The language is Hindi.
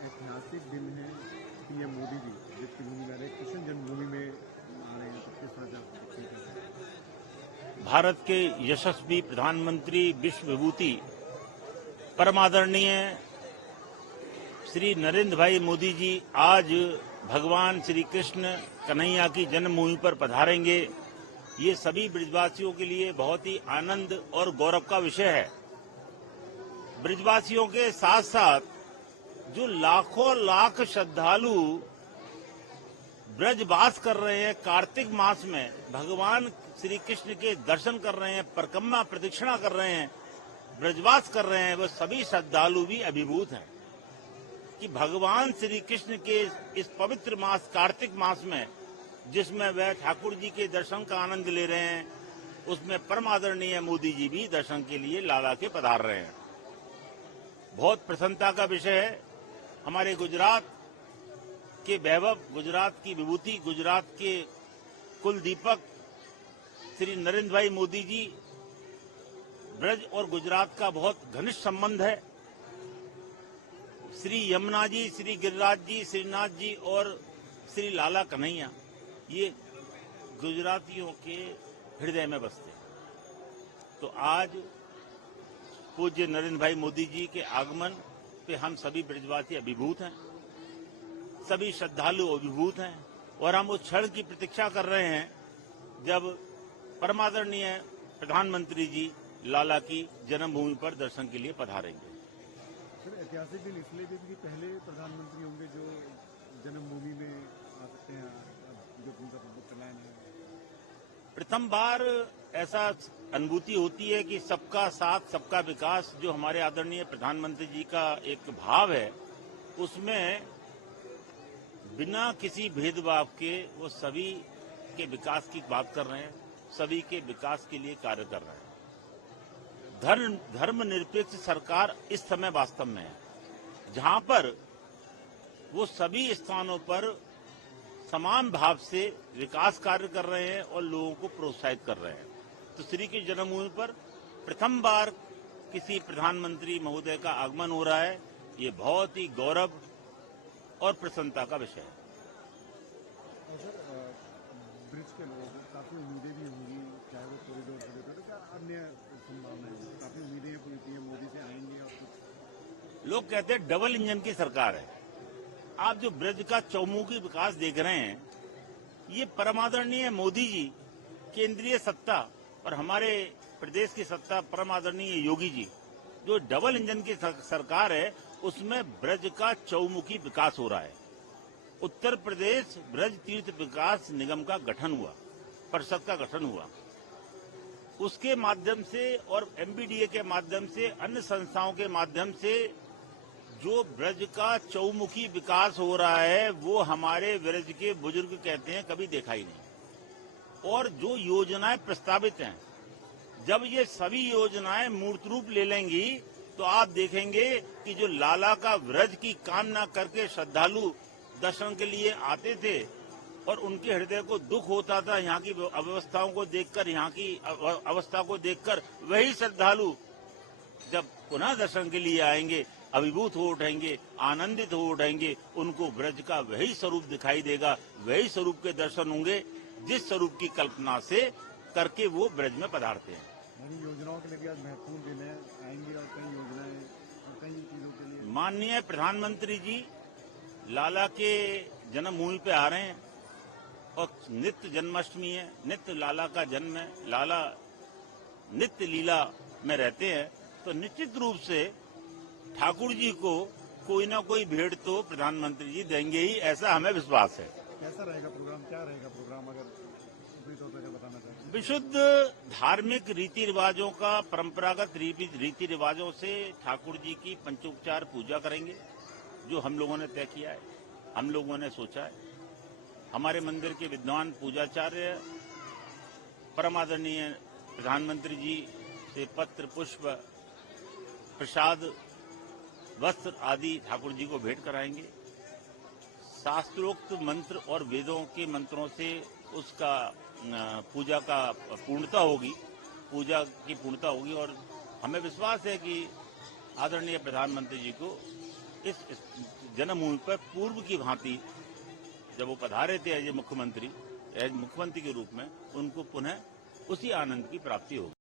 ऐतिहासिक दिन है पीएम मोदी जी जिसकी भूमि में कृष्ण जन्मभूमि में आ रहे हैं, तो किस तरह से भारत के यशस्वी प्रधानमंत्री विश्व विभूति परम आदरणीय श्री नरेंद्र भाई मोदी जी आज भगवान श्री कृष्ण कन्हैया की जन्मभूमि पर पधारेंगे। ये सभी ब्रजवासियों के लिए बहुत ही आनंद और गौरव का विषय है। ब्रजवासियों के साथ साथ जो लाखों लाख श्रद्धालु ब्रजवास कर रहे हैं, कार्तिक मास में भगवान श्री कृष्ण के दर्शन कर रहे हैं, परिक्रमा प्रदक्षिणा कर रहे हैं, ब्रजवास कर रहे हैं, वो सभी श्रद्धालु भी अभिभूत हैं कि भगवान श्री कृष्ण के इस पवित्र मास कार्तिक मास में जिसमें वह ठाकुर जी के दर्शन का आनंद ले रहे हैं, उसमें परम आदरणीय मोदी जी भी दर्शन के लिए लाला के पधार रहे हैं। बहुत प्रसन्नता का विषय है। हमारे गुजरात के वैभव, गुजरात की विभूति, गुजरात के कुल दीपक श्री नरेंद्र भाई मोदी जी, ब्रज और गुजरात का बहुत घनिष्ठ संबंध है। श्री यमुना जी, श्री गिरिराज जी, श्रीनाथ जी और श्री लाला कन्हैया, ये गुजरातियों के हृदय में बसते हैं। तो आज पूज्य नरेंद्र भाई मोदी जी के आगमन पे हम सभी ब्रजवासी अभिभूत हैं, सभी श्रद्धालु अभिभूत हैं और हम उस क्षण की प्रतीक्षा कर रहे हैं जब परमादरणीय प्रधानमंत्री जी लाला की जन्मभूमि पर दर्शन के लिए पधारेंगे। सर, ऐतिहासिक दिन इसलिए भी कि पहले प्रधानमंत्री होंगे जो जन्मभूमि में आ सकते हैं, जो उनका पलायन है। प्रथम बार ऐसा अनुभूति होती है कि सबका साथ सबका विकास जो हमारे आदरणीय प्रधानमंत्री जी का एक भाव है, उसमें बिना किसी भेदभाव के वो सभी के विकास की बात कर रहे हैं, सभी के विकास के लिए कार्य कर रहे हैं। धर्मनिरपेक्ष सरकार इस समय वास्तव में है, जहां पर वो सभी स्थानों पर समान भाव से विकास कार्य कर रहे हैं और लोगों को प्रोत्साहित कर रहे हैं। तो श्री की जन्मभूमि पर प्रथम बार किसी प्रधानमंत्री महोदय का आगमन हो रहा है, ये बहुत ही गौरव और प्रसन्नता का विषय है। सर, ब्रिज के लोगों को काफी उम्मीदें भी होंगी, चाहे वो कॉरिडोर से लेकर तो क्या अन्य संभावनाएं, काफी उम्मीदें हैं पीएम मोदी से आएंगे। और कुछ लोग कहते हैं डबल इंजन की सरकार है। आप जो ब्रज का चौमुखी विकास देख रहे हैं, ये परमादरणीय मोदी जी केंद्रीय सत्ता और हमारे प्रदेश की सत्ता परमादरणीय योगी जी, जो डबल इंजन की सरकार है, उसमें ब्रज का चौमुखी विकास हो रहा है। उत्तर प्रदेश ब्रज तीर्थ विकास निगम का गठन हुआ, परिषद का गठन हुआ, उसके माध्यम से और एमबीडीए के माध्यम से, अन्य संस्थाओं के माध्यम से जो ब्रज का चौमुखी विकास हो रहा है, वो हमारे ब्रज के बुजुर्ग कहते हैं कभी देखा ही नहीं। और जो योजनाएं प्रस्तावित हैं, जब ये सभी योजनाएं मूर्त रूप ले लेंगी तो आप देखेंगे कि जो लाला का ब्रज की कामना करके श्रद्धालु दर्शन के लिए आते थे और उनके हृदय को दुख होता था यहाँ की अव्यवस्थाओं को देखकर, यहाँ की अवस्था को देखकर, वही श्रद्धालु जब पुनः दर्शन के लिए आएंगे, अभिभूत हो उठेंगे, आनंदित हो उठेंगे, उनको ब्रज का वही स्वरूप दिखाई देगा, वही स्वरूप के दर्शन होंगे जिस स्वरूप की कल्पना से करके वो ब्रज में पधारते हैं। योजनाओं के लिए महत्वपूर्ण दिन है, आएंगे और कई योजनाएं और कई चीजों के लिए। माननीय प्रधानमंत्री जी लाला के जन्मभूमि पे आ रहे हैं और नित्य जन्माष्टमी है, नित्य लाला का जन्म है, लाला नित्य लीला में रहते हैं, तो निश्चित रूप से ठाकुर जी को कोई ना कोई भेंट तो प्रधानमंत्री जी देंगे ही, ऐसा हमें विश्वास है। कैसा रहेगा प्रोग्राम, क्या रहेगा प्रोग्राम, अगर पूरी तौर पर बताना चाहें? विशुद्ध धार्मिक रीति रिवाजों का, परंपरागत रीति रिवाजों से ठाकुर जी की पंचोपचार पूजा करेंगे, जो हम लोगों ने तय किया है, हम लोगों ने सोचा है। हमारे मंदिर के विद्वान पूजाचार्य परमादरणीय प्रधानमंत्री जी से पत्र, पुष्प, प्रसाद, वस्त्र आदि ठाकुर जी को भेंट कराएंगे। शास्त्रोक्त मंत्र और वेदों के मंत्रों से उसका पूजा का पूर्णता होगी, पूजा की पूर्णता होगी और हमें विश्वास है कि आदरणीय प्रधानमंत्री जी को इस जन्मभूमि पर पूर्व की भांति जब वो पधारे थे एज मुख्यमंत्री के रूप में, उनको पुनः उसी आनंद की प्राप्ति होगी।